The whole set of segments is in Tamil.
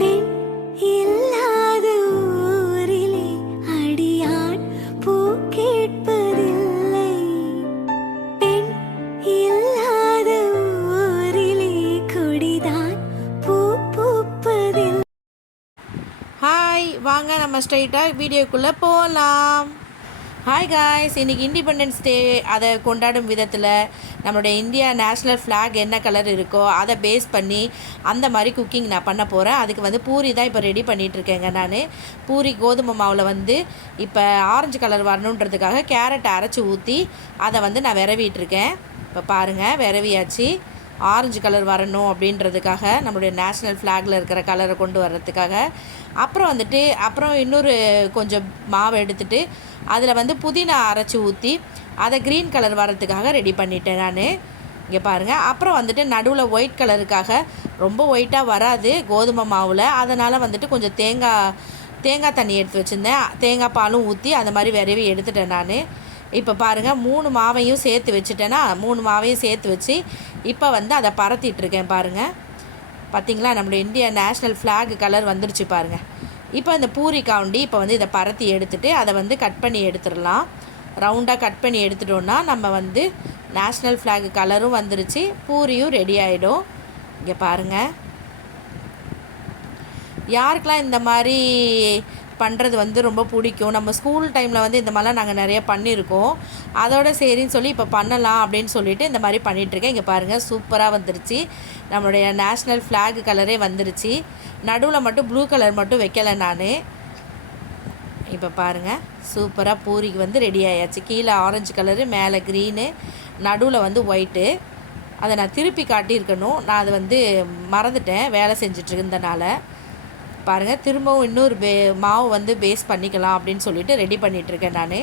பெண் இல்லாத ஊரிலே அடியான் பூ கேட்பதில்லை. பெண் இல்லாத ஊரிலே கொடிதான் பூ பூப்பதில்லை. ஹாய், வாங்க நம்ம ஸ்ட்ரைட்டாக வீடியோக்குள்ளே போகலாம். ஹாய் காய்ஸ், இன்றைக்கி இண்டிபெண்டன்ஸ் டே அதை கொண்டாடும் விதத்தில் நம்மளுடைய இந்தியா நேஷ்னல் ஃப்ளாக் என்ன கலர் இருக்கோ அதை பேஸ் பண்ணி அந்த மாதிரி குக்கிங் நான் பண்ண போகிறேன். அதுக்கு வந்து பூரி தான் இப்போ ரெடி பண்ணிகிட்ருக்கேங்க. நான் பூரி கோதுமை மாவில் வந்து இப்போ ஆரஞ்சு கலர் வரணுன்றதுக்காக கேரட் அரைச்சி ஊற்றி அதை வந்து நான் விரவிட்டுருக்கேன். இப்போ பாருங்கள், விரவியாச்சு. ஆரஞ்சு கலர் வரணும் அப்படின்றதுக்காக, நம்மளுடைய நேஷ்னல் ஃப்ளாகில் இருக்கிற கலரை கொண்டு வர்றதுக்காக. அப்புறம் இன்னொரு கொஞ்சம் மாவை எடுத்துகிட்டு அதில் வந்து புதினா அரைச்சி ஊற்றி அதை க்ரீன் கலர் வர்றதுக்காக ரெடி பண்ணிட்டேன் நான். இங்கே பாருங்கள். அப்புறம் வந்துட்டு நடுவில் ஒயிட் கலருக்காக, ரொம்ப ஒயிட்டாக வராது கோதுமை மாவில், அதனால் வந்துட்டு கொஞ்சம் தேங்காய் தண்ணி எடுத்து வச்சுருந்தேன். தேங்காய் பாலும் ஊற்றி அந்த மாதிரி விரவி எடுத்துட்டேன் நான். இப்போ பாருங்கள், 3 மாவையும் சேர்த்து வச்சுட்டேன்னா 3 மாவையும் சேர்த்து வச்சு இப்போ வந்து அதை பரத்திட்டுருக்கேன். பாருங்கள், பார்த்திங்களா, நம்மளுடைய இந்தியா நேஷ்னல் ஃப்ளாக் கலர் வந்துருச்சு பாருங்கள். இப்போ இந்த பூரிக்காண்டி இப்போ வந்து இதை பரத்தி எடுத்துகிட்டு அதை வந்து கட் பண்ணி எடுத்துடலாம். ரவுண்டாக கட் பண்ணி எடுத்துட்டோன்னா நம்ம வந்து நேஷ்னல் ஃப்ளாக் கலரும் வந்துருச்சு, பூரியும் ரெடி ஆகிடும். இங்கே பாருங்கள், யாருக்கெல்லாம் இந்த மாதிரி பண்ணுறது வந்து ரொம்ப பிடிக்கும். நம்ம ஸ்கூல் டைமில் வந்து இந்த மாதிரிலாம் நாங்கள் நிறைய பண்ணியிருக்கோம். அதோட சரின்னு சொல்லி இப்போ பண்ணலாம் அப்படின்னு சொல்லிவிட்டு இந்த மாதிரி பண்ணிகிட்ருக்கேன். இங்கே பாருங்கள், சூப்பராக வந்துருச்சு. நம்மளுடைய நேஷ்னல் ஃப்ளாக் கலரே வந்துருச்சு. நடுவில் மட்டும் ப்ளூ கலர் மட்டும் வைக்கலை நான். இப்போ பாருங்கள், சூப்பராக பூரிக்கு வந்து ரெடி ஆயாச்சு. கீழே ஆரஞ்சு கலரு, மேலே க்ரீனு, நடுவில் வந்து ஒயிட்டு. அதை நான் திருப்பி காட்டியிருக்கணும், நான் அதை வந்து மறந்துட்டேன் வேலை செஞ்சிட்ருந்தனால. பாருங்கள், திரும்பவும் இன்னொரு மாவு வந்து பேஸ் பண்ணிக்கலாம் அப்படின்னு சொல்லிட்டு ரெடி பண்ணிகிட்ருக்கேன் நான்.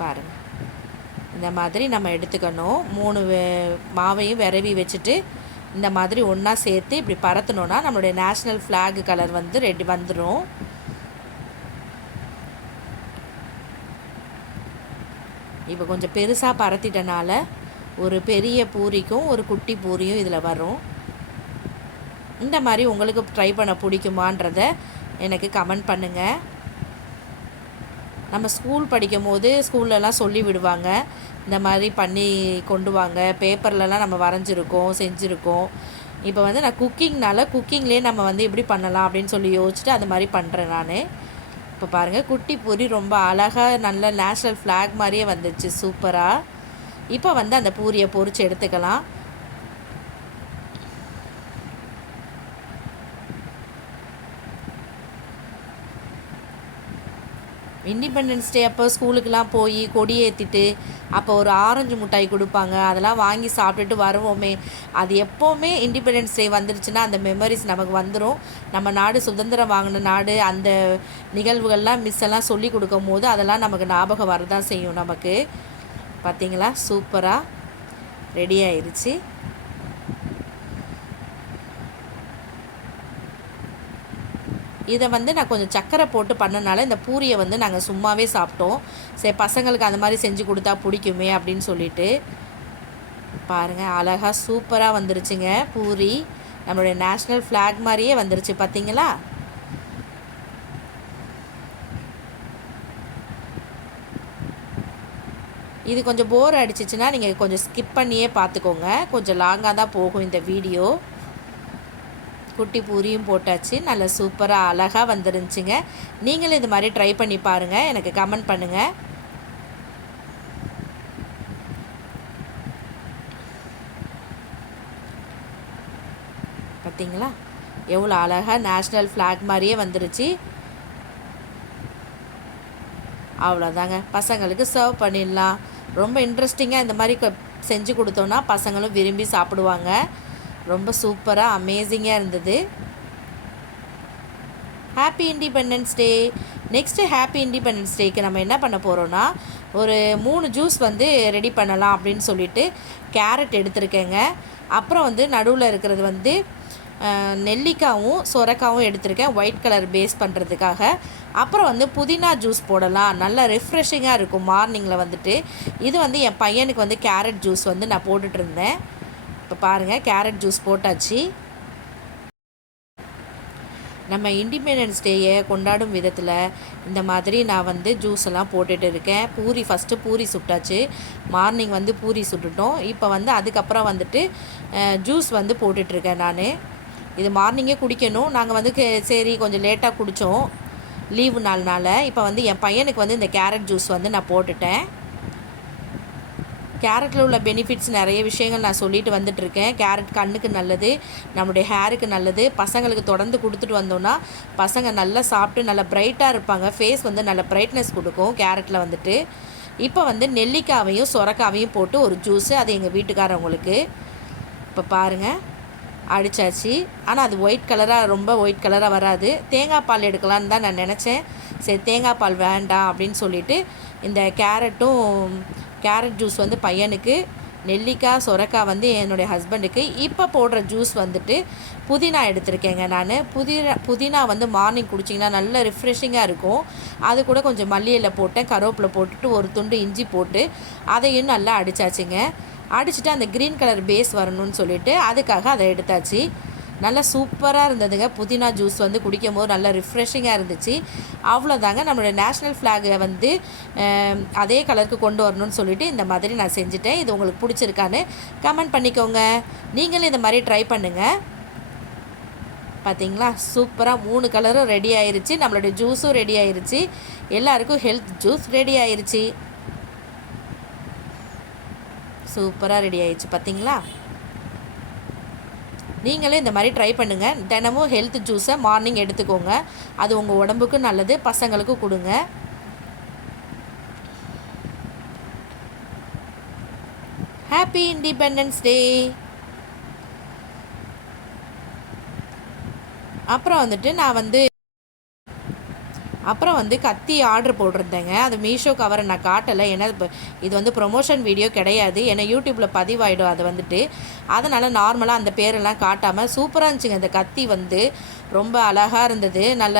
பாருங்கள், இந்த மாதிரி நம்ம எடுத்துக்கணும். 3 மாவையும் விரவி வச்சுட்டு இந்த மாதிரி ஒன்றா சேர்த்து இப்படி பரத்தணுன்னா நம்மளுடைய நேஷ்னல் ஃப்ளாக் கலர் வந்து ரெடி வந்துடும். இப்போ கொஞ்சம் பெருசாக பரத்திட்டனால ஒரு பெரிய பூரிக்கும் ஒரு குட்டி பூரியும் இதில் வரும். இந்த மாதிரி உங்களுக்கு ட்ரை பண்ண பிடிக்குமான்றத எனக்கு கமெண்ட் பண்ணுங்கள். நம்ம ஸ்கூல் படிக்கும் போது ஸ்கூல்லலாம் சொல்லி விடுவாங்க, இந்த மாதிரி பண்ணி கொண்டு வாங்க. பேப்பர்லலாம் நம்ம வரைஞ்சிருக்கோம், செஞ்சுருக்கோம். இப்போ வந்து நான் குக்கிங்லேயே நம்ம வந்து எப்படி பண்ணலாம் அப்படின்னு சொல்லி யோசிச்சுட்டு அது மாதிரி பண்ணுறேன் நான். இப்போ பாருங்கள், குட்டி பூரி ரொம்ப அழகாக நல்ல நேஷ்னல் ஃப்ளாக் மாதிரியே வந்துச்சு, சூப்பராக. இப்போ வந்து அந்த பூரியை பொரித்து எடுத்துக்கலாம். இண்டிபெண்டன்ஸ் டே அப்போ ஸ்கூலுக்கெலாம் போய் கொடி ஏற்றிட்டு அப்போ ஒரு ஆரஞ்சு மிட்டாய் கொடுப்பாங்க, அதெல்லாம் வாங்கி சாப்பிட்டுட்டு வருவோமே. அது எப்போவுமே இண்டிபெண்டன்ஸ் டே வந்துருச்சுன்னா அந்த மெமரிஸ் நமக்கு வந்துடும். நம்ம நாடு சுதந்திரம் வாங்கின நாடு, அந்த நிகழ்வுகள்லாம் மிஸ் எல்லாம் சொல்லி கொடுக்கும் போது அதெல்லாம் நமக்கு ஞாபகம் வரதான் செய்யும் நமக்கு. பார்த்திங்களா, சூப்பராக ரெடி ஆயிடுச்சு. இதை வந்து நான் கொஞ்சம் சக்கரை போட்டு பண்ணனால இந்த பூரியை வந்து நாங்கள் சும்மாவே சாப்பிட்டோம். சரி, பசங்களுக்கு அந்த மாதிரி செஞ்சு கொடுத்தா பிடிக்குமே அப்படின்னு சொல்லிட்டு. பாருங்கள், அழகாக சூப்பராக வந்துருச்சுங்க பூரி. நம்மளுடைய நேஷ்னல் ஃப்ளாக் மாதிரியே வந்துருச்சு, பார்த்திங்களா. இது கொஞ்சம் போர் அடிச்சிச்சுன்னா நீங்கள் கொஞ்சம் ஸ்கிப் பண்ணியே பார்த்துக்கோங்க, கொஞ்சம் லாங்காக தான் போகும் இந்த வீடியோ. குட்டி பூரியும் போட்டாச்சு, நல்லா சூப்பராக அழகாக வந்துருந்துச்சுங்க. நீங்களும் இது மாதிரி ட்ரை பண்ணி பாருங்கள், எனக்கு கமெண்ட் பண்ணுங்கள். பார்த்தீங்களா, எவ்வளோ அழகாக நேஷ்னல் ஃப்ளாக் மாதிரியே வந்துருச்சு. அவ்வளோதாங்க, பசங்களுக்கு சர்வ் பண்ணிடலாம். ரொம்ப இன்ட்ரெஸ்டிங்காக இந்த மாதிரி செஞ்சு கொடுத்தோன்னா பசங்களும் விரும்பி சாப்பிடுவாங்க. ரொம்ப சூப்பராக அமேசிங்காக இருந்தது. Happy independence day. Next happy independence டேக்கு நம்ம என்ன பண்ண போகிறோன்னா, ஒரு 3 ஜூஸ் வந்து ரெடி பண்ணலாம் அப்படின்னு சொல்லிட்டு கேரட் எடுத்திருக்கேங்க. அப்புறம் வந்து நடுவில் இருக்கிறது வந்து நெல்லிக்காவும் சொரக்காவும் எடுத்திருக்கேன், ஒயிட் கலர் பேஸ் பண்ணுறதுக்காக. அப்புறம் வந்து புதினா ஜூஸ் போடலாம், நல்லா ரெஃப்ரெஷிங்காக இருக்கும் மார்னிங்கில் வந்துட்டு. இது வந்து என் பையனுக்கு வந்து கேரட் ஜூஸ் வந்து நான் போட்டுட்ருந்தேன். இப்போ பாருங்கள் கேரட் ஜூஸ் போட்டாச்சு. நம்ம இண்டிபெண்டன்ஸ் டேயை கொண்டாடும் விதத்தில் இந்த மாதிரி நான் வந்து ஜூஸ் எல்லாம் போட்டுட்டு இருக்கேன். ஃபஸ்ட்டு பூரி சுட்டாச்சு. மார்னிங் வந்து பூரி சுட்டுட்டோம். இப்போ வந்து அதுக்கப்புறம் வந்துட்டு ஜூஸ் வந்து போட்டுட்ருக்கேன் நான். இது மார்னிங்கே குடிக்கணும். நாங்கள் வந்து சரி கொஞ்சம் லேட்டாக குடித்தோம் லீவு நாள்னால். இப்போ வந்து என் பையனுக்கு வந்து இந்த கேரட் ஜூஸ் வந்து நான் போட்டுட்டேன். கேரட்டில் உள்ள பெனிஃபிட்ஸ் நிறைய விஷயங்கள் நான் சொல்லிட்டு வந்துட்டுருக்கேன். கேரட் கண்ணுக்கு நல்லது, நம்மளுடைய ஹேருக்கு நல்லது. பசங்களுக்கு தொடர்ந்து கொடுத்துட்டு வந்தோன்னா பசங்க நல்லா சாப்பிட்டு நல்லா பிரைட்டாக இருப்பாங்க. ஃபேஸ் வந்து நல்ல பிரைட்னஸ் கொடுக்கும் கேரட்டில் வந்துட்டு. இப்போ வந்து நெல்லிக்காவையும் சொரக்காவையும் போட்டு ஒரு ஜூஸு, அது எங்கள் வீட்டுக்காரவங்களுக்கு. இப்போ பாருங்கள் அடித்தாச்சு. ஆனால் அது ரொம்ப ஒயிட் கலராக வராது. தேங்காய் பால் எடுக்கலான்னு தான் நான் நினச்சேன். சரி தேங்காய் பால் வேண்டாம் அப்படின்னு சொல்லிவிட்டு இந்த கேரட் ஜூஸ் வந்து பையனுக்கு, நெல்லிக்காய் சொரக்காய் வந்து என்னுடைய ஹஸ்பண்டுக்கு. இப்போ போடுற ஜூஸ் வந்துட்டு புதினா எடுத்திருக்கேங்க நான். புதினா வந்து மார்னிங் குடிச்சிங்கன்னா நல்ல ரிஃப்ரெஷிங்காக இருக்கும். அது கூட கொஞ்சம் மல்லி இலை போட்டேன், கருவேப்பிலை போட்டுட்டு ஒரு துண்டு இஞ்சி போட்டு அதையும் நல்லா அடித்தாச்சுங்க. அடிச்சுட்டு அந்த க்ரீன் கலர் பேஸ் வரணும்னு சொல்லிவிட்டு அதுக்காக அதை எடுத்தாச்சு. நல்லா சூப்பராக இருந்ததுங்க. புதினா ஜூஸ் வந்து குடிக்கும் போது நல்லா ரிஃப்ரெஷிங்காக இருந்துச்சு. அவ்வளோதாங்க. நம்மளோட நேஷ்னல் ஃப்ளாகை வந்து அதே கலருக்கு கொண்டு வரணும்னு சொல்லிவிட்டு இந்த மாதிரி நான் செஞ்சுட்டேன். இது உங்களுக்கு பிடிச்சிருக்கான்னு கமெண்ட் பண்ணிக்கோங்க. நீங்களும் இந்த மாதிரி ட்ரை பண்ணுங்கள். பார்த்தீங்களா சூப்பராக 3 கலரும் ரெடி ஆயிருச்சு. நம்மளுடைய ஜூஸும் ரெடி ஆயிருச்சு. எல்லாருக்கும் ஹெல்த் ஜூஸ் ரெடி ஆயிருச்சு. சூப்பராக ரெடி ஆயிடுச்சு பார்த்தீங்களா. நீங்களும் இந்த மாதிரி ட்ரை பண்ணுங்கள். தினமும் ஹெல்த் ஜூஸை மார்னிங் எடுத்துக்கோங்க. அது உங்கள் உடம்புக்கு நல்லது, பசங்களுக்கும் கொடுங்க. ஹாப்பி இண்டிபெண்டன்ஸ் டே. அப்புறம் வந்து கத்தி ஆர்டர் போட்டிருந்தேங்க. அது மீஷோ கவரை நான் காட்டலை. ஏன்னா இது வந்து ப்ரொமோஷன் வீடியோ கிடையாது. ஏன்னா யூடியூப்பில் பதிவாயிடும் அது வந்துட்டு. அதனால் நார்மலாக அந்த பேரெல்லாம் காட்டாமல் சூப்பராக இருந்துச்சுங்க. இந்த கத்தி வந்து ரொம்ப அழகாக இருந்தது. நல்ல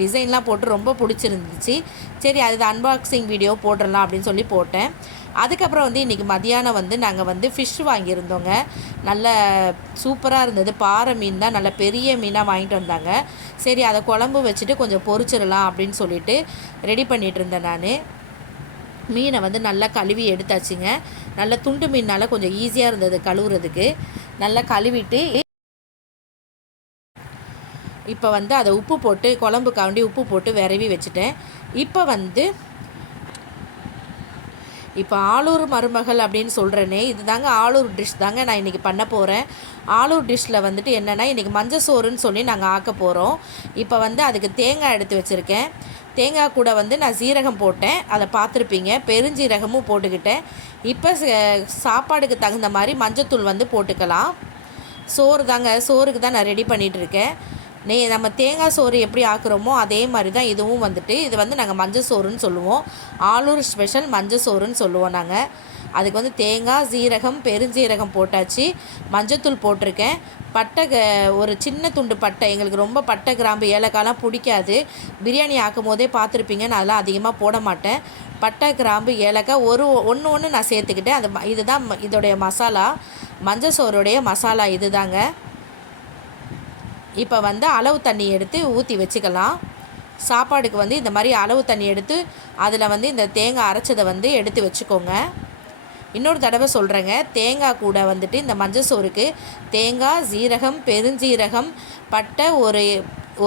டிசைன்லாம் போட்டு ரொம்ப பிடிச்சிருந்துச்சு. சரி அது அன்பாக்சிங் வீடியோ போட்டுடலாம் அப்படின்னு சொல்லி போட்டேன். அதுக்கப்புறம் வந்து இன்றைக்கி மதியானம் வந்து நாங்கள் வந்து ஃபிஷ் வாங்கியிருந்தோங்க. நல்ல சூப்பராக இருந்தது. பாறை மீன் தான், நல்ல பெரிய மீனாக வாங்கிட்டு வந்தாங்க. சரி அதை குழம்பு வச்சுட்டு கொஞ்சம் பொரிச்சிடலாம் அப்படின்னு சொல்லிட்டு ரெடி பண்ணிகிட்டு இருந்தேன் நான். மீனை வந்து நல்லா கழுவி எடுத்தாச்சுங்க. நல்ல துண்டு மீனால் கொஞ்சம் ஈஸியாக இருந்தது கழுவுறதுக்கு. நல்லா கழுவிட்டு இப்போ வந்து அதை உப்பு போட்டு குழம்புக்காண்டி உப்பு போட்டு விரவி வச்சுட்டேன். இப்போ ஆளூர் மருமகள் அப்படின்னு சொல்கிறேனே, இது தாங்க ஆளூர் டிஷ் தாங்க நான் இன்றைக்கி பண்ண போகிறேன். ஆளூர் டிஷ்ஷில் வந்துட்டு என்னென்னா இன்றைக்கி மஞ்சள் சோறுன்னு சொல்லி நாங்கள் ஆக்க போகிறோம். இப்போ வந்து அதுக்கு தேங்காய் எடுத்து வச்சுருக்கேன். தேங்காய் கூட வந்து நான் சீரகம் போட்டேன், அதை பார்த்துருப்பீங்க. பெருஞ்சீரகமும் போட்டுக்கிட்டேன். இப்போ சாப்பாடுக்கு தகுந்த மாதிரி மஞ்சத்தூள் வந்து போட்டுக்கலாம். சோறுக்கு தான் நான் ரெடி பண்ணிகிட்ருக்கேன். நம்ம தேங்காய் சோறு எப்படி ஆக்குறோமோ அதே மாதிரி தான் இதுவும் வந்துட்டு. இது வந்து நாங்கள் மஞ்சள் சோறுன்னு சொல்லுவோம். ஆளூர் ஸ்பெஷல் மஞ்சள் சோறுன்னு சொல்லுவோம் நாங்கள். அதுக்கு வந்து தேங்காய், சீரகம், பெருஞ்சீரகம் போட்டாச்சு. மஞ்சத்தூள் போட்டிருக்கேன். ஒரு சின்ன துண்டு பட்டை, எங்களுக்கு ரொம்ப பட்டை கிராம்பு ஏலக்காய்லாம் பிடிக்காது. பிரியாணி ஆக்கும் போதே பார்த்துருப்பீங்க, நான் அதெல்லாம் அதிகமாக போட மாட்டேன். பட்டை கிராம்பு ஏலக்காய் ஒன்று நான் சேர்த்துக்கிட்டேன். இதுதான் இதோடைய மசாலா, மஞ்சள் சோறுடைய மசாலா இது தாங்க. இப்போ வந்து அளவு தண்ணி எடுத்து ஊற்றி வச்சுக்கலாம். சாப்பாடுக்கு வந்து இந்த மாதிரி அளவு தண்ணி எடுத்து அதில் வந்து இந்த தேங்காய் அரைச்சதை வந்து எடுத்து வச்சுக்கோங்க. இன்னொரு தடவை சொல்கிறேங்க, தேங்காய் கூட வந்துட்டு இந்த மஞ்சள் சோறுக்கு தேங்காய், சீரகம், பெருஞ்சீரகம், பட்டை,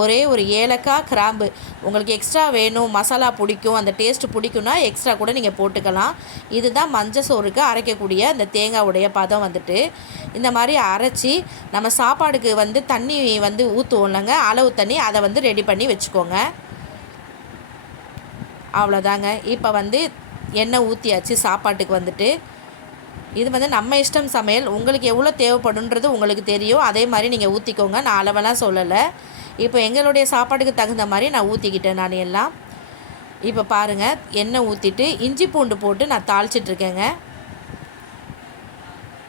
ஒரே ஒரு ஏலக்காய், கிராம்பு. உங்களுக்கு எக்ஸ்ட்ரா வேணும், மசாலா பிடிக்கும், அந்த டேஸ்ட்டு பிடிக்குன்னா எக்ஸ்ட்ரா கூட நீங்கள் போட்டுக்கலாம். இதுதான் மஞ்சள் சோறுக்கு அரைக்கக்கூடிய அந்த தேங்காவுடைய பதம் வந்துட்டு. இந்த மாதிரி அரைச்சி நம்ம சாப்பாடுக்கு வந்து தண்ணி வந்து ஊற்றுவோம்லங்க, அளவு தண்ணி, அதை வந்து ரெடி பண்ணி வச்சுக்கோங்க. அவ்வளோதாங்க. இப்போ வந்து எண்ணெய் ஊற்றியாச்சு சாப்பாட்டுக்கு வந்துட்டு. இது வந்து நம்ம இஷ்டம் சமையல். உங்களுக்கு எவ்வளோ தேவைப்படுன்றது உங்களுக்கு தெரியும். அதே மாதிரி நீங்கள் ஊற்றிக்கோங்க. நான் அளவெல்லாம் சொல்லலை. இப்போ எங்களுடைய சாப்பாட்டுக்கு தகுந்த மாதிரி நான் ஊற்றிக்கிட்டேன் நான் எல்லாம். இப்போ பாருங்கள், எண்ணெய் ஊற்றிட்டு இஞ்சி பூண்டு போட்டு நான் தாளிச்சிட்ருக்கேங்க.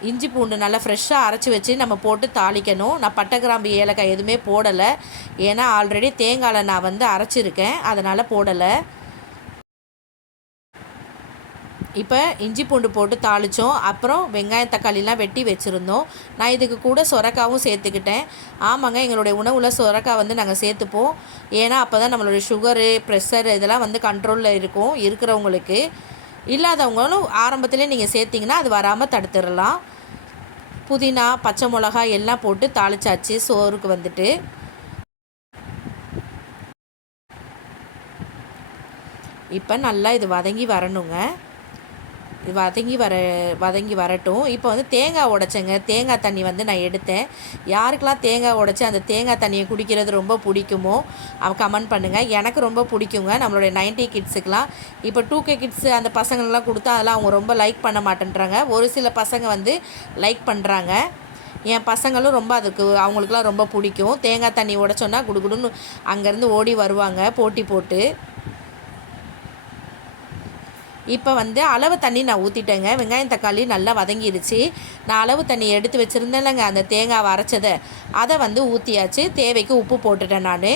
இஞ்சி பூண்டு நல்லா ஃப்ரெஷ்ஷாக அரைச்சி வச்சு நம்ம போட்டு தாளிக்கணும். நான் பட்டை கிராம்பு ஏலக்காய் எதுவுமே போடலை. ஏன்னா ஆல்ரெடி தேங்காயில் நான் வந்து அரைச்சிருக்கேன், அதனால் போடலை. இப்போ இஞ்சி பூண்டு போட்டு தாளித்தோம். அப்புறம் வெங்காயம் தக்காளிலாம் வெட்டி வச்சுருந்தோம். நான் இதுக்கு கூட சொரக்காவும் சேர்த்துக்கிட்டேன். ஆமாங்க, எங்களுடைய உணவில் சொரக்காய் வந்து நாங்கள் சேர்த்துப்போம். ஏன்னா அப்போ தான் நம்மளுடைய சுகரு, ப்ரெஷர் இதெல்லாம் வந்து கண்ட்ரோலில் இருக்கும் இருக்கிறவங்களுக்கு. இல்லாதவங்களும் ஆரம்பத்திலே நீங்கள் சேர்த்திங்கன்னா அது வராமல் தடுத்துடலாம். புதினா, பச்சை மிளகாய் எல்லாம் போட்டு தாளிச்சாச்சு சோறுக்கு வந்துட்டு. இப்போ நல்லா இது வதங்கி வரணுங்க. இது வதங்கி வரட்டும். இப்போ வந்து தேங்காய் உடைச்சேங்க. தேங்காய் தண்ணி வந்து நான் எடுத்தேன். யாருக்கெல்லாம் தேங்காய் உடைச்சி அந்த தேங்காய் தண்ணியை குடிக்கிறது ரொம்ப பிடிக்குமோ கமெண்ட் பண்ணுங்கள். எனக்கு ரொம்ப பிடிக்குங்க. நம்மளுடைய 90 கிட்ஸுக்கெலாம். இப்போ 2K கிட்ஸு அந்த பசங்களெலாம் கொடுத்தா அதெல்லாம் அவங்க ரொம்ப லைக் பண்ண மாட்டேன்றாங்க. ஒரு சில பசங்க வந்து லைக் பண்ணுறாங்க. என் பசங்களும் ரொம்ப அதுக்கு அவங்களுக்குலாம் ரொம்ப பிடிக்கும். தேங்காய் தண்ணி உடைச்சோன்னா குடுகுடுன்னு அங்கேருந்து ஓடி வருவாங்க போட்டி போட்டு. இப்போ வந்து அளவு தண்ணி நான் ஊற்றிட்டேங்க. வெங்காயம் தக்காளி நல்லா வதங்கிடுச்சு. நான் அளவு தண்ணி எடுத்து வச்சுருந்தேன்லங்க, அந்த தேங்காய் அரைச்சதை அதை வந்து ஊற்றியாச்சு. தேவைக்கு உப்பு போட்டுட்டேன் நான்.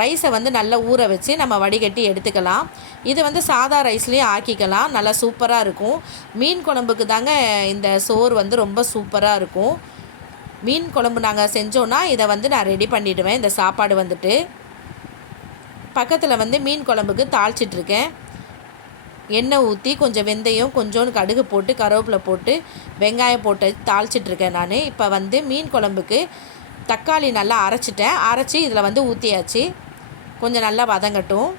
ரைஸை வந்து நல்லா ஊற வச்சு நம்ம வடிகட்டி எடுத்துக்கலாம். இது வந்து சாதா ரைஸ்லேயும் ஆக்கிக்கலாம். நல்லா சூப்பராக இருக்கும். மீன் குழம்புக்கு தாங்க இந்த சோறு வந்து ரொம்ப சூப்பராக இருக்கும். மீன் குழம்பு நாங்கள் செஞ்சோன்னா இதை வந்து நான் ரெடி பண்ணிவிடுவேன். இந்த சாப்பாடு வந்துட்டு பக்கத்தில் வந்து மீன் குழம்புக்கு தாளிச்சிட்ருக்கேன். எண்ணெய் ஊற்றி கொஞ்சம் வெந்தயம், கொஞ்சோண்டு கடுகு போட்டு கருவேப்பிலை போட்டு வெங்காயம் போட்டு தாளிச்சிட்ருக்கேன் நான். இப்போ வந்து மீன் குழம்புக்கு தக்காளி நல்லா அரைச்சிட்டேன். அரைச்சி இதில் வந்து ஊற்றியாச்சு. கொஞ்சம் நல்லா வதங்கட்டும்.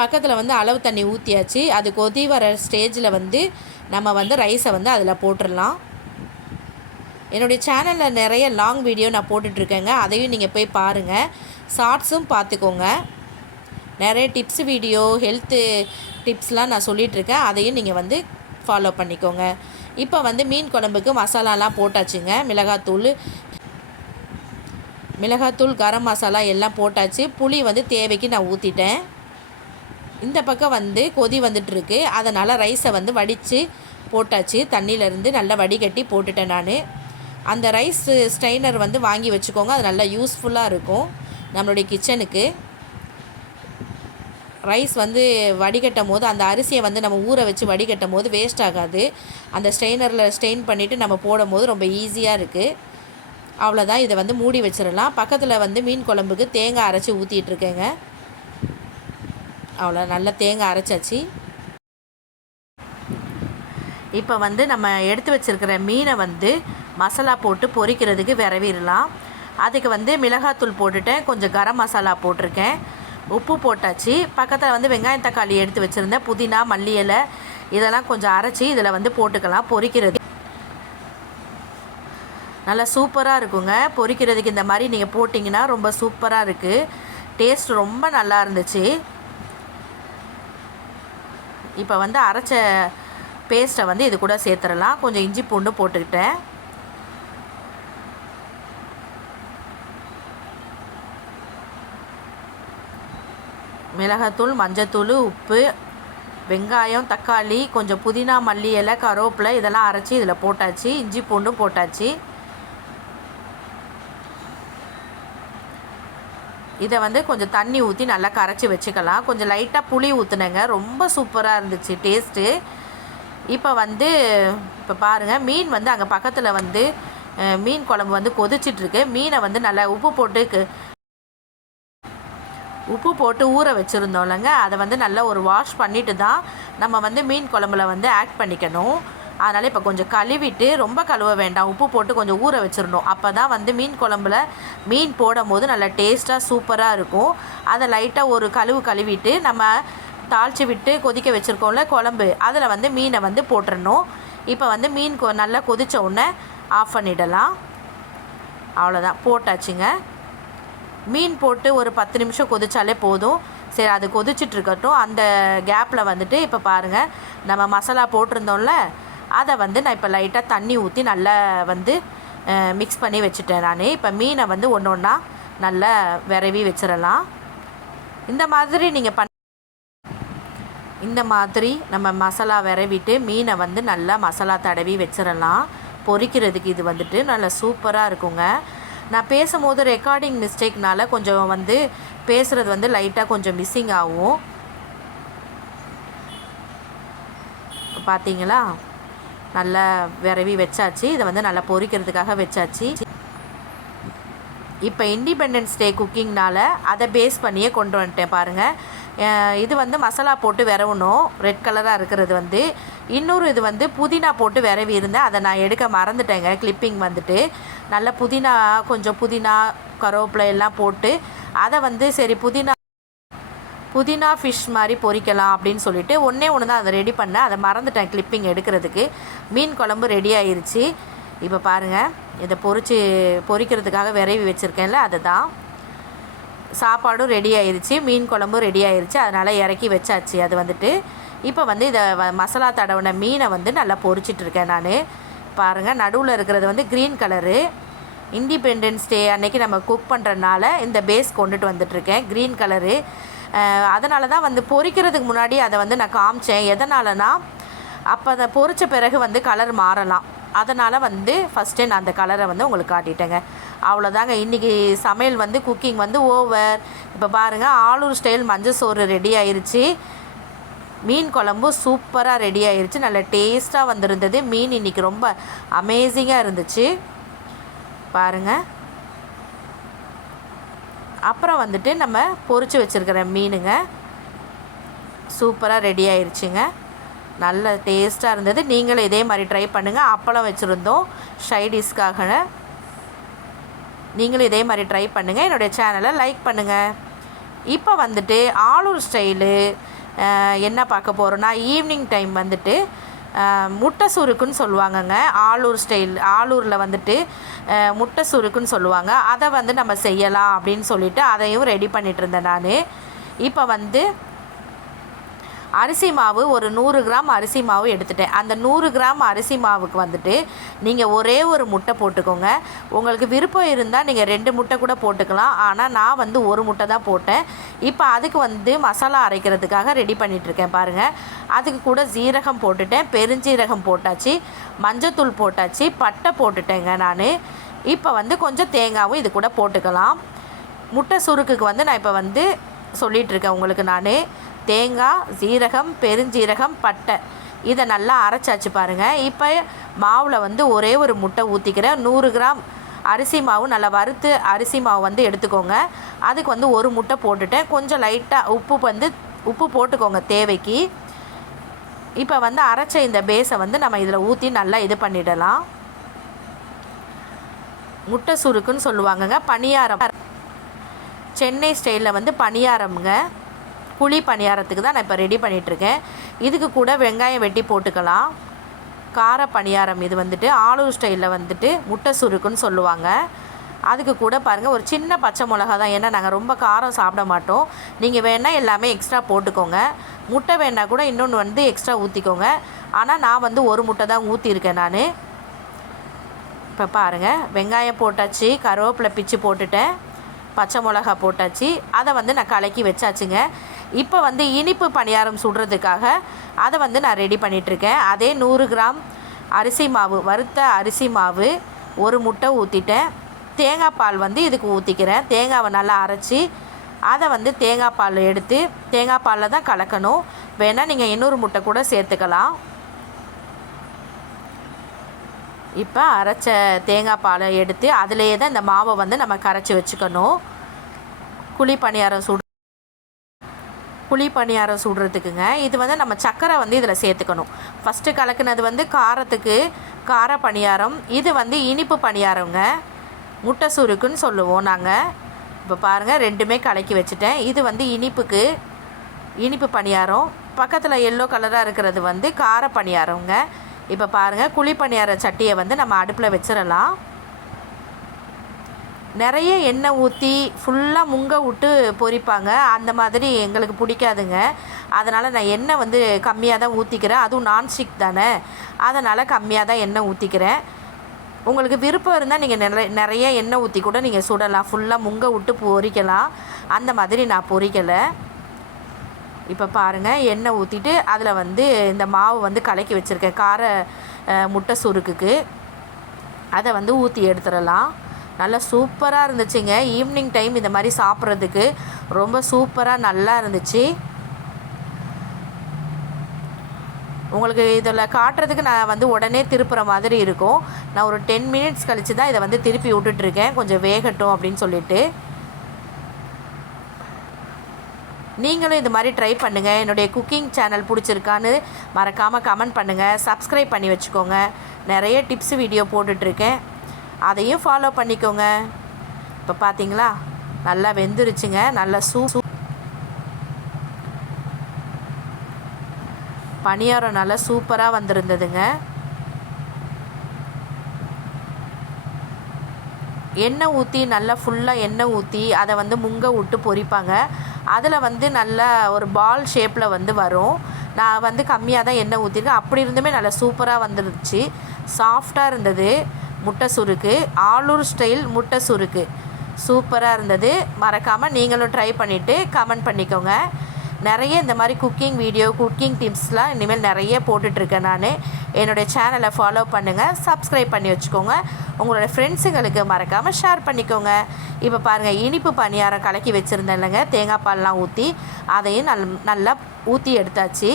பக்கத்தில் வந்து அளவு தண்ணி ஊற்றியாச்சு. அது கொதி வர ஸ்டேஜில் வந்து நம்ம வந்து ரைஸை வந்து அதில் போட்டுடலாம். என்னுடைய சேனலில் நிறைய லாங் வீடியோ நான் போட்டுட்ருக்கேங்க. அதையும் நீங்கள் போய் பாருங்கள். ஷார்ட்ஸும் பார்த்துக்கோங்க. நிறைய டிப்ஸ் வீடியோ, ஹெல்த்து டிப்ஸ்லாம் நான் சொல்லிகிட்ருக்கேன். அதையும் நீங்கள் வந்து ஃபாலோ பண்ணிக்கோங்க. இப்போ வந்து மீன் குழம்புக்கு மசாலாலாம் போட்டாச்சுங்க. மிளகாத்தூள், கரம் மசாலா எல்லாம் போட்டாச்சு. புளி வந்து தேவைக்கு நான் ஊற்றிட்டேன். இந்த பக்கம் வந்து கொதி வந்துட்டுருக்கு. அதனால் ரைஸை வந்து வடித்து போட்டாச்சு. தண்ணியிலேருந்து நல்லா வடிகட்டி போட்டுட்டேன் நான். அந்த ரைஸ் ஸ்ட்ரைனர் வந்து வாங்கி வச்சுக்கோங்க. அது நல்லா யூஸ்ஃபுல்லாக இருக்கும் நம்மளுடைய கிச்சனுக்கு. ரைஸ் வந்து வடிகட்டும் போது அந்த அரிசியை வந்து நம்ம ஊற வச்சு வடிகட்டும் போது வேஸ்ட் ஆகாது. அந்த ஸ்ட்ரெயினரில் ஸ்ட்ரெயின் பண்ணிவிட்டு நம்ம போடும் போது ரொம்ப ஈஸியாக இருக்குது. அவ்வளோதான். இதை வந்து மூடி வச்சிடலாம். பக்கத்தில் வந்து மீன் குழம்புக்கு தேங்காய் அரைச்சி ஊற்றிட்டுருக்கேங்க. அவ்வளோ நல்லா தேங்காய் அரைச்சாச்சு. இப்போ வந்து நம்ம எடுத்து வச்சுருக்கிற மீனை வந்து மசாலா போட்டு பொரிக்கிறதுக்கு விரவிடலாம். அதுக்கு வந்து மிளகாத்தூள் போட்டுட்டேன். கொஞ்சம் கரம் மசாலா போட்டிருக்கேன். உப்பு போட்டாச்சு. பக்கத்தில் வந்து வெங்காயம் தக்காளி எடுத்து வச்சுருந்தேன். புதினா, மல்லி இலை இதெல்லாம் கொஞ்சம் அரைச்சி இதில் வந்து போட்டுக்கலாம். பொரிக்கிறது நல்லா சூப்பராக இருக்குங்க. பொரிக்கிறதுக்கு இந்த மாதிரி நீங்கள் போட்டிங்கன்னா ரொம்ப சூப்பராக இருக்குது. டேஸ்ட் ரொம்ப நல்லா இருந்துச்சு. இப்போ வந்து அரைச்ச பேஸ்ட்டை வந்து இது கூட சேர்த்துடலாம். கொஞ்சம் இஞ்சி பூண்டு போட்டுக்கிட்டேன். மிளகாத்தூள், மஞ்சத்தூள், உப்பு, வெங்காயம், தக்காளி, கொஞ்சம் புதினா, மல்லி இலை, கருவேப்பிலை இதெல்லாம் அரைச்சி இதில் போட்டாச்சு. இஞ்சி பூண்டும் போட்டாச்சு. இதை வந்து கொஞ்சம் தண்ணி ஊற்றி நல்லா கரைச்சி வச்சுக்கலாம். கொஞ்சம் லைட்டாக புளி ஊற்றுனேங்க. ரொம்ப சூப்பராக இருந்துச்சு டேஸ்ட்டு. இப்போ வந்து இப்போ பாருங்கள், மீன் வந்து அங்கே பக்கத்தில் வந்து மீன் குழம்பு வந்து கொதிச்சிட்ருக்கு. மீனை வந்து நல்லா உப்பு போட்டு ஊற வச்சுருந்தோம்லங்க, அதை வந்து நல்லா ஒரு வாஷ் பண்ணிவிட்டு தான் நம்ம வந்து மீன் குழம்புல வந்து ஆட் பண்ணிக்கணும். அதனால் இப்போ கொஞ்சம் கழுவிட்டு, ரொம்ப கழுவ வேண்டாம், உப்பு போட்டு கொஞ்சம் ஊற வச்சிடணும். அப்போ தான் வந்து மீன் குழம்புல மீன் போடும் போது நல்லா டேஸ்ட்டாக சூப்பராக இருக்கும். அதை லைட்டாக ஒரு கழுவிட்டு நம்ம தாளித்து விட்டு கொதிக்க வச்சுருக்கோம்ல குழம்பு, அதில் வந்து மீனை வந்து போட்டுடணும். இப்போ வந்து மீன் நல்லா கொதித்த உடனே ஆஃப் பண்ணிடலாம். அவ்வளோதான், போட்டாச்சுங்க. மீன் போட்டு ஒரு 10 நிமிஷம் கொதித்தாலே போதும். சரி, அது கொதிச்சிட்ருக்கட்டும். அந்த கேப்பில் வந்துட்டு இப்போ பாருங்கள், நம்ம மசாலா போட்டிருந்தோம்ல, அதை வந்து நான் இப்போ லைட்டாக தண்ணி ஊற்றி நல்லா வந்து மிக்ஸ் பண்ணி வச்சுட்டேன் நான். இப்போ மீனை வந்து ஒன்று ஒன்றா நல்லா விரவி வச்சிடலாம். இந்த மாதிரி நம்ம மசாலா விரவிட்டு மீனை வந்து நல்லா மசாலா தடவி வச்சிடலாம். பொரிக்கிறதுக்கு இது வந்துட்டு நல்லா சூப்பராக இருக்குங்க. நான் பேசும்போது ரெக்கார்டிங் மிஸ்டேக்னால கொஞ்சம் வந்து பேசுகிறது வந்து லைட்டாக கொஞ்சம் மிஸ்ஸிங் ஆகும். பார்த்தீங்களா, நல்லா விரவி வச்சாச்சு. இதை வந்து நல்லா பொரிக்கிறதுக்காக வச்சாச்சு. இப்போ இண்டிபெண்டன்ஸ் டே குக்கிங்னால் அதை பேஸ் பண்ணியே கொண்டு வந்துட்டேன் பாருங்கள். இது வந்து மசாலா போட்டு விரவணும், ரெட் கலராக இருக்கிறது வந்து. இன்னொரு இது வந்து புதினா போட்டு விரவி இருந்தேன், அதை நான் எடுக்க மறந்துட்டேங்க. கிளிப்பிங் வந்துட்டு நல்ல புதினா, கொஞ்சம் புதினா கருவேப்பிலை எல்லாம் போட்டு அதை வந்து சரி புதினா ஃபிஷ் மாதிரி பொரிக்கலாம் அப்படின்னு சொல்லிட்டு ஒன்று தான் அதை ரெடி பண்ணேன். அதை மறந்துட்டேன் கிளிப்பிங் எடுக்கிறதுக்கு. மீன் குழம்பு ரெடி ஆயிருச்சு. இப்போ பாருங்கள், இதை பொரிக்கிறதுக்காக விரவி வச்சுருக்கேன்ல, அதுதான். சாப்பாடும் ரெடி ஆயிருச்சு, மீன் குழம்பும் ரெடி ஆயிருச்சு. அதனால் இறக்கி வச்சாச்சு. அது வந்துட்டு இப்போ வந்து இதை மசாலா தடவின மீனை வந்து நல்லா பொரிச்சிட்ருக்கேன் நான். பாருங்கள், நடுவில் இருக்கிறது வந்து க்ரீன் கலரு. இண்டிபெண்டன்ஸ் டே அன்னைக்கு நம்ம குக் பண்ணுறதுனால இந்த பேஸ் கொண்டுட்டு வந்துட்டுருக்கேன், க்ரீன் கலரு. அதனால தான் வந்து பொரிக்கிறதுக்கு முன்னாடி அதை வந்து நான் காமிச்சேன். எதனாலனா, அப்போ அதை பொரித்த பிறகு வந்து கலர் மாறலாம். அதனால் வந்து ஃபஸ்ட்டே நான் அந்த கலரை வந்து உங்களுக்கு காட்டிட்டேங்க. அவ்வளோதாங்க. இன்றைக்கி சமையல் வந்து குக்கிங் வந்து ஓவர். இப்போ பாருங்கள், ஆளூர் ஸ்டைல் மஞ்சள் சோறு ரெடி ஆயிருச்சு. மீன் குழம்பு சூப்பராக ரெடி ஆயிருச்சு. நல்ல டேஸ்ட்டாக வந்திருந்தது. மீன் இன்றைக்கி ரொம்ப அமேசிங்காக இருந்துச்சு பாருங்கள். அப்புறம் வந்துட்டு நம்ம பொரிச்சு வச்சுருக்கிற மீனுங்க சூப்பராக ரெடி ஆயிருச்சுங்க. நல்ல டேஸ்ட்டாக இருந்தது. நீங்களும் இதே மாதிரி ட்ரை பண்ணுங்கள். அப்பளம் வச்சுருந்தோம் ஷைடிஷ்காக. நீங்களும் இதே மாதிரி ட்ரை பண்ணுங்கள். என்னுடைய சேனலை லைக் பண்ணுங்கள். இப்போ வந்துட்டு ஆளூர் ஸ்டைலு என்ன பார்க்க போகிறோன்னா, ஈவினிங் டைம் வந்துட்டு முட்டை சுருக்குன்னு சொல்லுவாங்கங்க. ஆளூர் ஸ்டைல், ஆளூரில் வந்துட்டு முட்டை சுருக்குன்னு சொல்லுவாங்க. அதை வந்து நம்ம செய்யலாம் அப்படின்னு சொல்லிவிட்டு அதையும் ரெடி பண்ணிகிட்டு இருந்தேன் நான். இப்போ வந்து அரிசி மாவு ஒரு 100 கிராம் அரிசி மாவு எடுத்துட்டேன். அந்த 100 கிராம் அரிசி மாவுக்கு வந்துட்டு நீங்கள் ஒரே ஒரு முட்டை போட்டுக்கோங்க. உங்களுக்கு விருப்பம் இருந்தால் நீங்கள் 2 முட்டை கூட போட்டுக்கலாம். ஆனால் நான் வந்து ஒரு முட்டை தான் போட்டேன். இப்போ அதுக்கு வந்து மசாலா அரைக்கிறதுக்காக ரெடி பண்ணிகிட்ருக்கேன் பாருங்கள். அதுக்கு கூட ஜீரகம் போட்டுட்டேன், பெருஞ்சீரகம் போட்டாச்சு, மஞ்சத்தூள் போட்டாச்சு, பட்டை போட்டுட்டேங்க நான். இப்போ வந்து கொஞ்சம் தேங்காவும் இது கூட போட்டுக்கலாம். முட்டை சுருக்குக்கு வந்து நான் இப்போ வந்து சொல்லிகிட்ருக்கேன் உங்களுக்கு நான். தேங்காய், ஜீரகம், பெருஞ்சீரகம், பட்டை இதை நல்லா அரைச்சாச்சு பாருங்கள். இப்போ மாவில் வந்து ஒரே ஒரு முட்டை ஊற்றிக்கிறேன். 100 கிராம் அரிசி மாவு நல்லா வறுத்து அரிசி மாவு வந்து எடுத்துக்கோங்க. அதுக்கு வந்து ஒரு முட்டை போட்டுட்டேன். கொஞ்சம் லைட்டாக உப்பு போட்டுக்கோங்க தேவைக்கு. இப்போ வந்து அரைச்ச இந்த பேஸை வந்து நம்ம இதில் ஊற்றி நல்லா இது பண்ணிடலாம். முட்டை சுருக்குன்னு சொல்லுவாங்கங்க. பணியாரம், சென்னை ஸ்டைலில் வந்து பணியாரம்ங்க. குழி பணியாரத்துக்கு தான் நான் இப்போ ரெடி பண்ணிகிட்ருக்கேன். இதுக்கு கூட வெங்காயம் வெட்டி போட்டுக்கலாம். கார பணியாரம் இது வந்துட்டு ஆளூர் ஸ்டைலில் வந்துட்டு முட்டை சுருக்குன்னு சொல்லுவாங்க. அதுக்கு கூட பாருங்கள் ஒரு சின்ன பச்சை மிளகா தான். ஏன்னா நாங்கள் ரொம்ப காரம் சாப்பிட மாட்டோம். நீங்கள் வேணால் எல்லாமே எக்ஸ்ட்ரா போட்டுக்கோங்க. முட்டை வேணால் கூட இன்னொன்று வந்து எக்ஸ்ட்ரா ஊற்றிக்கோங்க. ஆனால் நான் வந்து ஒரு முட்டை தான் ஊற்றிருக்கேன் நான். இப்போ பாருங்கள், வெங்காயம் போட்டாச்சு, கருவேப்பிலை பிச்சு போட்டுட்டேன், பச்சை மிளகா போட்டாச்சு. அதை வந்து நான் கலக்கி வச்சாச்சுங்க. இப்போ வந்து இனிப்பு பணியாரம் சுடுறதுக்காக அதை வந்து நான் ரெடி பண்ணிகிட்ருக்கேன். அதே 100 கிராம் அரிசி மாவு, வறுத்த அரிசி மாவு, ஒரு முட்டை ஊற்றிட்டேன். தேங்காய் பால் வந்து இதுக்கு ஊற்றிக்கிறேன். தேங்காவை நல்லா அரைச்சி அதை வந்து தேங்காய் பால் எடுத்து தேங்காய் பாலில் தான் கலக்கணும். வேணால் நீங்கள் இன்னொரு முட்டை கூட சேர்த்துக்கலாம். இப்போ அரைச்ச தேங்காய் பாலை எடுத்து அதிலேயே தான் இந்த மாவை வந்து நம்ம கரைச்சி வச்சுக்கணும். குழி பணியாரம் சுடுறதுக்குங்க. இது வந்து நம்ம சர்க்கரை வந்து இதில் சேர்த்துக்கணும். ஃபஸ்ட்டு கலக்குனது வந்து காரத்துக்கு கார பணியாரம், இது வந்து இனிப்பு பணியாரங்க. முட்டை சுருக்குன்னு சொல்லுவோம் நாங்கள். இப்போ பாருங்கள், ரெண்டுமே கலக்கி வச்சுட்டேன். இது வந்து இனிப்பு பணியாரம். பக்கத்தில் எல்லோ கலராக இருக்கிறது வந்து கார பணியாரங்க. இப்போ பாருங்கள், குழி பணியார சட்டியை வந்து நம்ம அடுப்பில் வச்சிடலாம். நிறைய எண்ணெய் ஊற்றி ஃபுல்லாக முங்க விட்டு பொரிப்பாங்க. அந்த மாதிரி எங்களுக்கு பிடிக்காதுங்க. அதனால் நான் எண்ணெய் வந்து கம்மியாக தான் ஊற்றிக்கிறேன். அதுவும் நான்ஸ்டிக் தானே, அதனால் கம்மியாக தான் எண்ணெய் ஊற்றிக்கிறேன். உங்களுக்கு விருப்பம் இருந்தால் நீங்கள் நிறைய எண்ணெய் ஊற்றி கூட நீங்கள் சுடலாம். ஃபுல்லாக முங்க விட்டு பொரிக்கலாம். அந்த மாதிரி நான் பொரிக்கலை. இப்போ பாருங்கள், எண்ணெய் ஊற்றிட்டு அதில் வந்து இந்த மாவு வந்து கலக்கி வச்சுருக்கேன் கார முட்டை சுருக்குக்கு. அதை வந்து ஊற்றி எடுத்துடலாம். நல்லா சூப்பராக இருந்துச்சுங்க. ஈவினிங் டைம் இந்த மாதிரி சாப்பிட்றதுக்கு ரொம்ப சூப்பராக நல்லா இருந்துச்சு. உங்களுக்கு இதில் காட்டுறதுக்கு நான் வந்து உடனே திருப்புற மாதிரி இருக்கும். நான் ஒரு 10 மினிட்ஸ் கழித்து தான் இதை வந்து திருப்பி விட்டுட்ருக்கேன், கொஞ்சம் வேகட்டும் அப்படின்னு சொல்லிட்டு. நீங்களும் இது மாதிரி ட்ரை பண்ணுங்கள். என்னுடைய குக்கிங் சேனல் பிடிச்சிருக்கான்னு மறக்காமல் கமெண்ட் பண்ணுங்கள். சப்ஸ்கிரைப் பண்ணி வச்சுக்கோங்க. நிறைய டிப்ஸ் வீடியோ போட்டுட்ருக்கேன், அதையும் ஃபாலோ பண்ணிக்கோங்க. இப்போ பார்த்தீங்களா நல்லா வெந்துருச்சுங்க. நல்லா பணியாரம் நல்லா சூப்பராக வந்திருந்ததுங்க. எண்ணெய் ஊற்றி நல்லா ஃபுல்லாக எண்ணெய் ஊற்றி அதை வந்து முங்க விட்டு பொரிப்பாங்க. அதில் வந்து நல்லா ஒரு பால் ஷேப்பில் வந்து வரும். நான் வந்து கம்மியாக தான் எண்ணெய் ஊற்றிருக்கேன். அப்படி இருந்துமே நல்லா சூப்பராக வந்துருச்சு. சாஃப்டாக இருந்தது. முட்டை சுருக்கு, ஆலூர் ஸ்டைல் முட்டை சுருக்கு சூப்பராக இருந்தது. மறக்காமல் நீங்களும் ட்ரை பண்ணிவிட்டு கமெண்ட் பண்ணிக்கோங்க. நிறைய இந்த மாதிரி குக்கிங் வீடியோ, குக்கிங் டிப்ஸ்லாம் இனிமேல் நிறைய போட்டுட்ருக்கேன் நான். என்னுடைய சேனலை ஃபாலோ பண்ணுங்கள், சப்ஸ்கிரைப் பண்ணி வச்சுக்கோங்க. உங்களோட ஃப்ரெண்ட்ஸுங்களுக்கு மறக்காமல் ஷேர் பண்ணிக்கோங்க. இப்போ பாருங்கள், இனிப்பு பணியாரம் கலக்கி வச்சுருந்தேன் இல்லைங்க, தேங்காய் பால்லாம் ஊற்றி அதையும் நல்லா ஊற்றி எடுத்தாச்சு.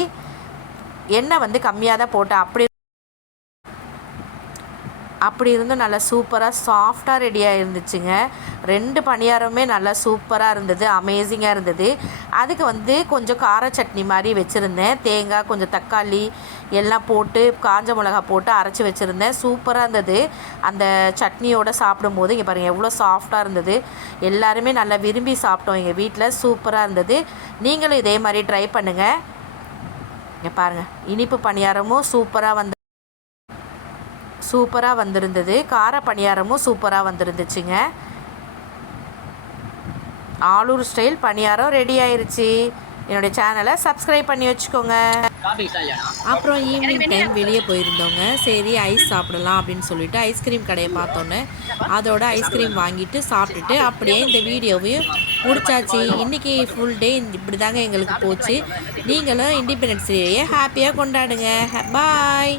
எண்ணெய் வந்து கம்மியாக தான் போட்டேன். அப்படி இருந்தும் நல்லா சூப்பராக சாஃப்டாக ரெடியாக இருந்துச்சுங்க. 2 பணியாரமே நல்லா சூப்பராக இருந்தது, அமேசிங்காக இருந்தது. அதுக்கு வந்து கொஞ்சம் கார சட்னி மாதிரி வச்சுருந்தேன். தேங்காய், கொஞ்சம் தக்காளி எல்லாம் போட்டு காஞ்ச மிளகா போட்டு அரைச்சி வச்சுருந்தேன். சூப்பராக இருந்தது. அந்த சட்னியோடு சாப்பிடும்போது இங்கே பாருங்கள் எவ்வளோ சாஃப்டாக இருந்தது. எல்லாருமே நல்லா விரும்பி சாப்பிட்டோம் எங்கள் வீட்டில். சூப்பராக இருந்தது. நீங்களும் இதே மாதிரி ட்ரை பண்ணுங்கள். இங்கே பாருங்கள், இனிப்பு பணியாரமும் சூப்பராக வந்திருந்தது. கார பணியாரமும் சூப்பராக வந்துருந்துச்சுங்க. ஆலூர் ஸ்டைல் பணியாரம் ரெடி ஆயிருச்சு. என்னுடைய சேனலை சப்ஸ்கிரைப் பண்ணி வச்சுக்கோங்க. அப்புறம் ஈவினிங் டைம் வெளியே போயிருந்தோங்க. சரி ஐஸ் சாப்பிடலாம் அப்படின்னு சொல்லிட்டு ஐஸ்கிரீம் கடையை பார்த்தோன்னே அதோட ஐஸ்கிரீம் வாங்கிட்டு சாப்பிட்டுட்டு அப்படியே இந்த வீடியோவையும் முடிச்சாச்சு. இன்றைக்கி ஃபுல் டே இப்படி தாங்க எங்களுக்கு போச்சு. நீங்களும் இண்டிபெண்டன்ஸ் டேயை ஹாப்பியாக கொண்டாடுங்க. பாய்.